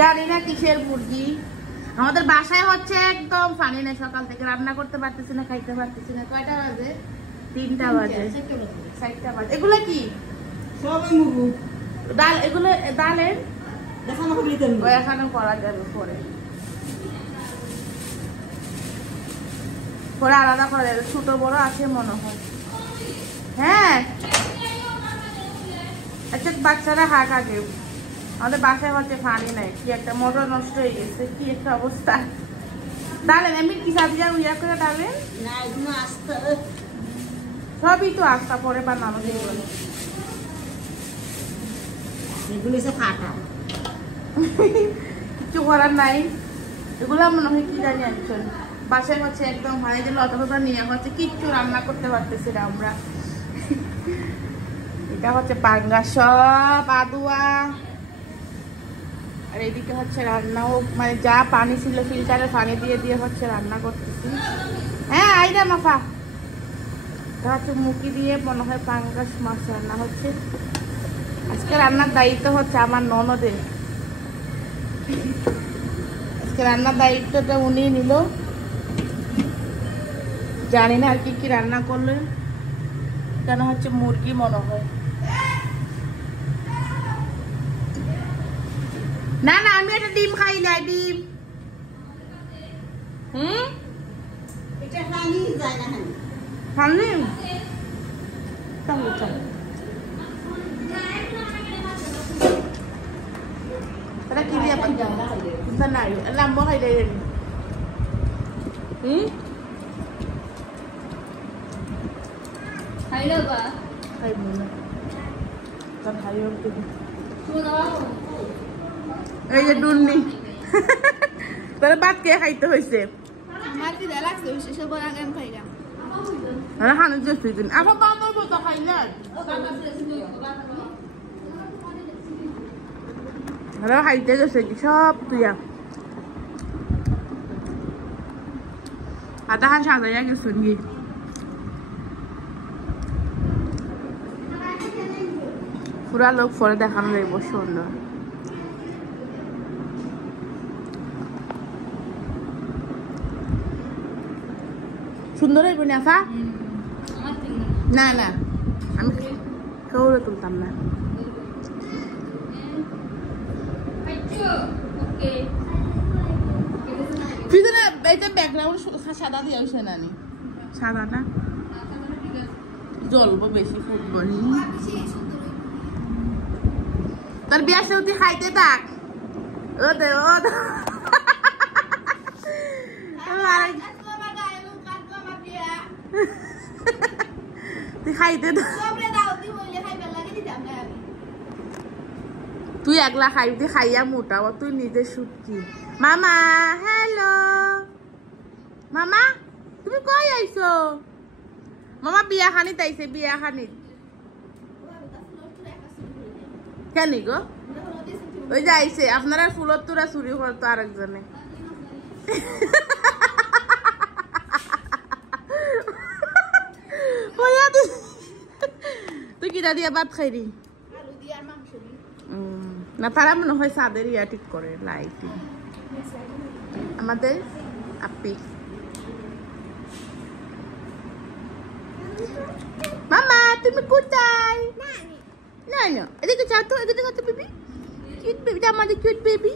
জানি না কিসের মুরগি। আমাদের বাসায় হচ্ছে একদম পানি নেই, সকাল থেকে রান্না করতে পারতেছি না, খাইতে পারতেছি না। কয়টা বাজে? 3টা বাজে, 4টা বাজে। এগুলো কি? সবই মুগু ডাল। এগুলো ডালের দেখানো হবে তো এখানে করা যাবে পরে, পরে আলাদা করা যাবে। ছোট বড় আছে মনে হয়। হ্যাঁ আচ্ছা, বাচ্চারা হাঁক আগে। আমাদের বাসায় হচ্ছে পানি নাই, কি একটা মোটর নষ্ট হয়ে গেছে, কি একটা অবস্থা। ডালেন এমনি কি সাবজি ইয়া করে ডালেন না, এগুলো আস্তে সবই তো আস্তা পরে বানানো যেগুলো। এগুলো এসে ফাটা কিছু করার নাই। এগুলো মনে হয় কি জানি একজন বাসায় হচ্ছে একদম হয় যে লতা নিয়ে হচ্ছে কিচ্ছু রান্না করতে পারতেছি না আমরা। এটা হচ্ছে পাঙ্গাস সব আদুয়া, আর এদিকে হচ্ছে রান্নাও, মানে যা পানি ছিল ফিল্টারে পানি দিয়ে দিয়ে হচ্ছে রান্না করতেছি। হ্যাঁ আইরা মাফা। এটা হচ্ছে মুখি দিয়ে মনে হয় পাঙ্গাস মাছ রান্না হচ্ছে। আজকে রান্নার দায়িত্ব হচ্ছে আমার ননদের। আজকে রান্নার দায়িত্বটা উনি নিল। জানি না আর কি কি রান্না করলেন, কেন হচ্ছে মুরগি মনে হয়। না না, আমি একটা ডিম খাই না, ডিম। এটা রানি যায় না খাননি তাহলে চল। তারা কি দিয়ে পান না না লাম্বা খাই দেয়। খাইলো বা খাইব না তা খাইও কিন্তু। এই যে ডুন্নি তারা ভাত কে খাইতে হয়েছে। আমার কি দেয়া লাগছে সব আগে আমি খাইলাম। হ্যাঁ হানো যেতে দিন আবার বান্দর মতো খাইলেন। হ্যাঁ খাইতে গেছে কি সব তুইয়া আধা খান সাজাইয়া গেছেন কি। পুরা লোক পরে দেখানো যাইব সুন্দর। সুন্দর হইব না আফা? না না আমি কাউরে তুলতাম না। পিছনে এটা ব্যাকগ্রাউন্ড সাদা দিয়ে হয়েছে না নি সাদাটা জ্বলবো বেশি ফুটবো নি। তোর বিয়ার সেউতি খাইতে থাক। ও দে ও তুই খাইতে তুই একলা খাইতে খাইয়া মোটা তুই নিজে সুটকি। মামা হ্যালো মামা, তুমি কই আইছো? মামা বিয়া খানিত আইছে, বিয়া খানিত। কেন গো? ওই যে আইছে আপনারা ফুলত তোরা চুরি করতো আরেকজনে। তুই কিনা দিয়া ভাত খাইরি? না তারা মনে হয় সাদের ইয়া ঠিক করে লাইটিং। আমাদের আপি মামা তুমি কোথায়? না না এদিকে চাও তো, এদিকে কত বেবি, কিউট বেবি, আমাদের কিউট বেবি।